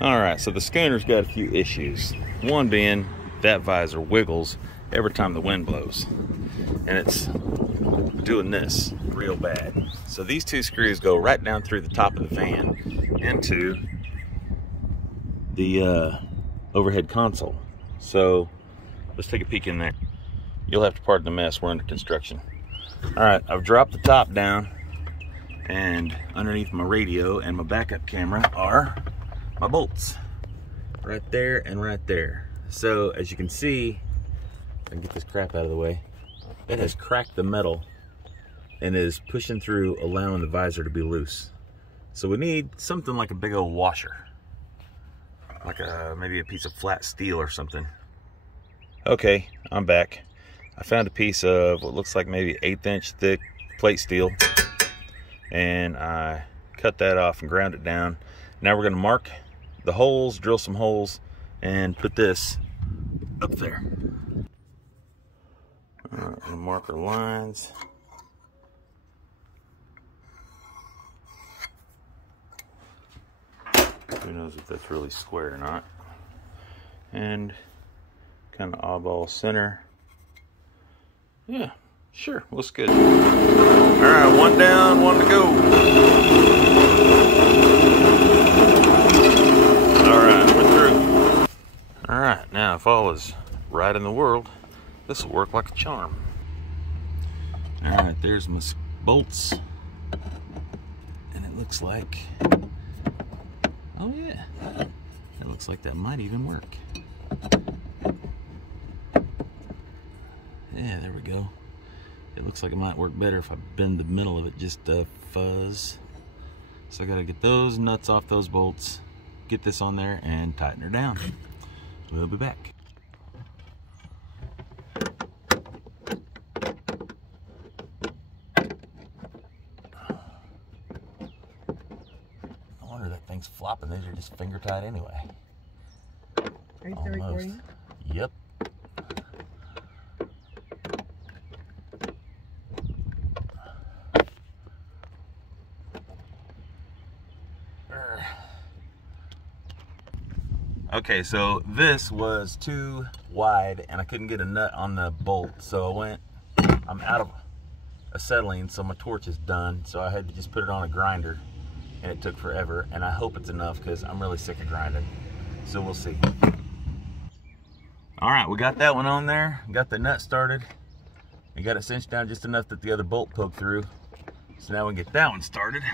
Alright, so the schooner's got a few issues. One being that visor wiggles every time the wind blows. And it's doing this real bad. So these two screws go right down through the top of the fan into the overhead console. So let's take a peek in there. You'll have to pardon the mess, we're under construction. Alright, I've dropped the top down, and underneath my radio and my backup camera are my bolts. Right there and right there. So as you can see, I can get this crap out of the way, it has cracked the metal and is pushing through, allowing the visor to be loose. So we need something like a big old washer, like maybe a piece of flat steel or something. Okay, I'm back. I found a piece of what looks like maybe 1/8 inch thick plate steel, and I cut that off and ground it down. Now we're going to mark the holes, drill some holes, and put this up there. All right, mark our lines. Who knows if that's really square or not. And kind of oddball center. Yeah, sure, looks good. All right, one down, one to go. All right, we're through. All right, now if all is right in the world, this will work like a charm. All right, there's my bolts. And it looks like, oh yeah, it looks like that might even work. Yeah, there we go. It looks like it might work better if I bend the middle of it just a fuzz. So I gotta get those nuts off those bolts, get this on there, and tighten her down. We'll be back. I wonder that thing's flopping. These are just finger tight anyway. Are you still recording? Yep. Okay, so this was too wide and I couldn't get a nut on the bolt, so I'm out of acetylene, so my torch is done, so I had to just put it on a grinder, and it took forever, and I hope it's enough because I'm really sick of grinding, so we'll see. All right, we got that one on there, got the nut started, and got it cinched down just enough that the other bolt poked through, so now we can get that one started,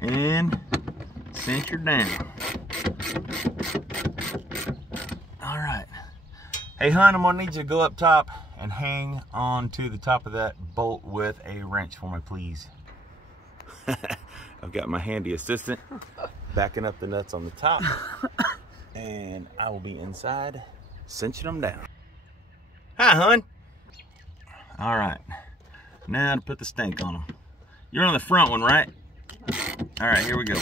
and cinch her down. All right. Hey, hon, I'm gonna need you to go up top and hang on to the top of that bolt with a wrench for me, please. I've got my handy assistant backing up the nuts on the top, and I will be inside cinching them down. Hi, hon. All right. Now to put the stank on them. You're on the front one, right? All right, here we go.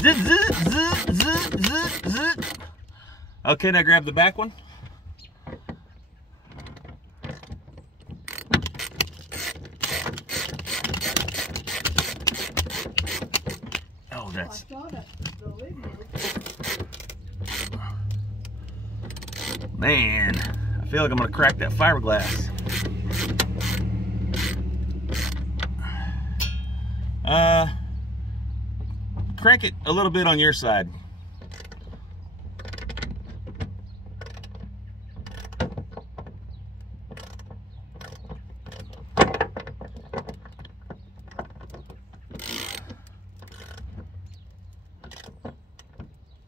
Zit, zit, zit, zit, zit, zit. Okay, now grab the back one. Oh, that's... Man, I feel like I'm gonna crack that fiberglass. Crank it a little bit on your side.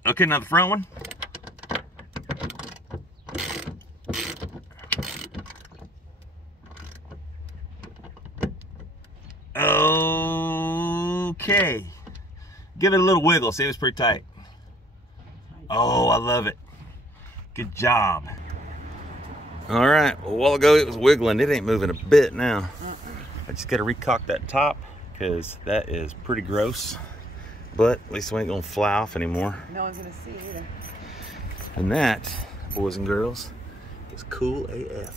Okay, now the front one. Okay. Give it a little wiggle. See, it was pretty tight. Oh, I love it. Good job. All right. Well, a while ago it was wiggling. It ain't moving a bit now. I just got to recock that top because that is pretty gross. But at least we ain't going to fly off anymore. No one's going to see either. And that, boys and girls, is cool AF.